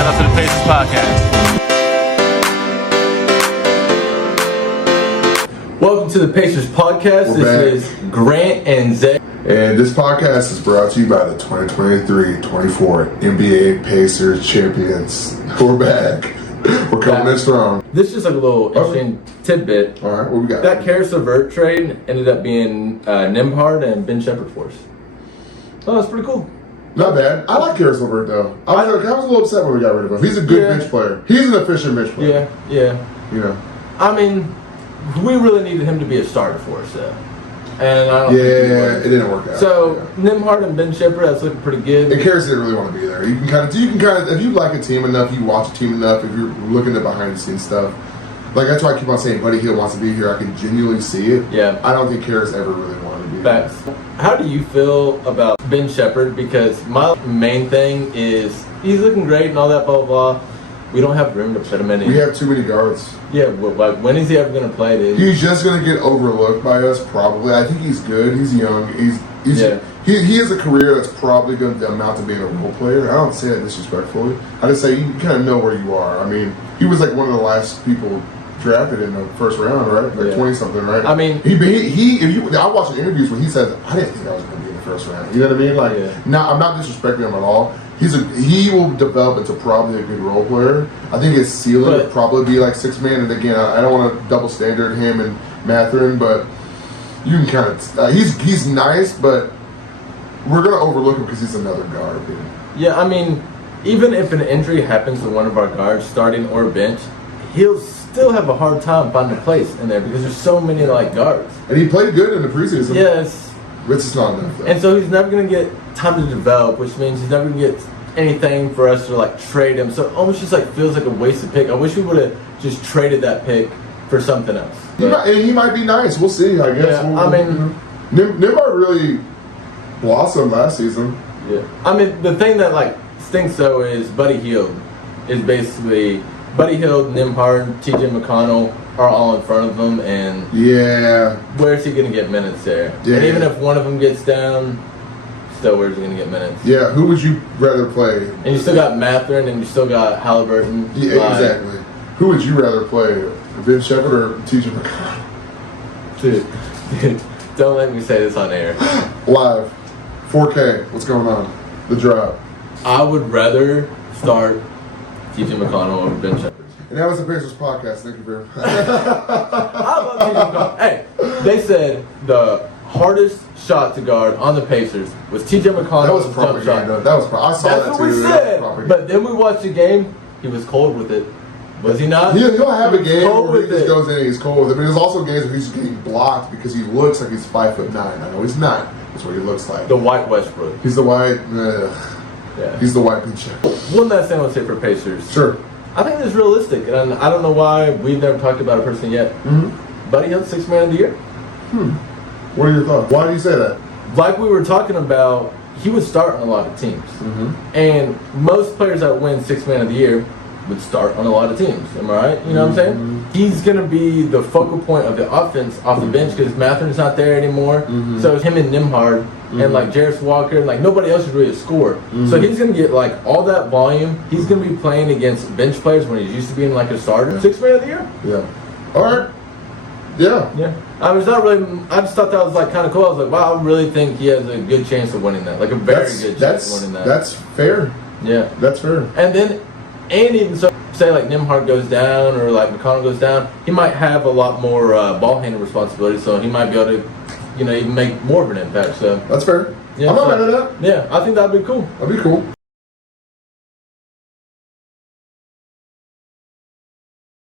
Shout out to the PACERS podcast. Welcome to the PACERS podcast. This is Grant and Zay. And this podcast is brought to you by the 2023-24 NBA Pacers champions. We're back. We're coming in strong. This is just like a little interesting tidbit. All right, what we got? That Caris LeVert trade ended up being Nembhard and Ben Shepherd for us. Oh, that's pretty cool. Not bad. I like Caris LeVert though. I was a little upset when we got rid of him. He's a good bench player. He's an efficient bench player. Yeah. You know. I mean, we really needed him to be a starter for us though. And I don't think it didn't work out. So Nembhard and Ben Shepherd, that's looking pretty good. And Caris didn't really want to be there. You can kind of, if you like a team enough, you watch a team enough. If you're looking at behind the scenes stuff, like that's why I keep on saying Buddy Hield wants to be here. I can genuinely see it. Yeah. I don't think Caris ever really wanted to be Facts. there. How do you feel about Ben Shepherd? Because my main thing is he's looking great and all that, blah blah blah. We don't have room to put him in. We have too many guards. Yeah, when is he ever going to play, dude? He's just going to get overlooked by us, probably. I think he's good. He's young. He has a career that's probably going to amount to being a role player. I don't say that disrespectfully. I just say you kind of know where you are. I mean, he was like one of the last people drafted in the first round, right? Like 20-something, right? I mean, I watched the interviews where he said, I didn't think I was going to be in the first round. You know what I mean? Like, I'm not disrespecting him at all. He will develop into probably a good role player. I think his ceiling would probably be like 6-man. And again, I don't want to double standard him and Mathurin, but you can kind of he's nice, but we're gonna overlook him because he's another guard. Dude. Yeah, I mean, even if an injury happens to one of our guards, starting or bench, he'll still have a hard time finding a place in there because there's so many like guards. And he played good in the preseason. Yes. It's just not enough, though. And so he's never going to get time to develop, which means he's never going to get anything for us to like trade him. So it almost just like feels like a wasted pick. I wish we would have just traded that pick for something else. He might be nice. We'll see, I guess. Yeah, Nembhard really blossomed last season. Yeah. I mean, the thing that like stinks though is Buddy Hield is basically Buddy Hield, Nembhard, TJ McConnell are all in front of him, and where's he going to get minutes there? Yeah, and even if one of them gets down, still where's he going to get minutes? Yeah, who would you rather play? And you still got Mathurin, and you still got Halliburton. Yeah, exactly. Who would you rather play, Ben Shepherd or TJ McConnell? Dude, don't let me say this on air. Live, 4K. What's going on? The drop. I would rather start TJ McConnell over Ben Shepherd. And that was the Pacers podcast. Thank you very much. I love TJ McConnell. Hey, they said the hardest shot to guard on the Pacers was TJ McConnell. That was propaganda. That was I saw That's that what too. we said. But then we watched the game. He was cold with it. Was he not? He'll have a game where he just goes in and he's cold with it. But there's also games where he's getting blocked because he looks like he's 5'9". I know he's not. That's what he looks like. The white Westbrook. He's the white. He's the white pinch. One last thing I want to say for Pacers. Sure. I think it's realistic, and I don't know why we've never talked about it personally yet. Buddy Hield, 6th man of the year. What are your thoughts? Why do you say that? Like we were talking about, he would start on a lot of teams. And most players that win 6th man of the year would start on a lot of teams. Am I right? You know what I'm saying? He's going to be the focal point of the offense off the bench because Mathurin's not there anymore. So it's him and Nembhard and like Jarris Walker and like nobody else is really a scorer. So he's going to get like all that volume. He's going to be playing against bench players when he's used to being like a starter. 6th man of the year? Yeah. All right. Yeah. I was not really. I just thought that was like kind of cool. I was like, wow, I really think he has a good chance of winning that. Like a very good chance of winning that. That's fair. Yeah. That's fair. And even so, say like Nembhard goes down or like McConnell goes down, he might have a lot more ball handling responsibility. So he might be able to, even make more of an impact. So that's fair. Yeah, I'm not mad at that. Yeah, I think that'd be cool. That'd be cool.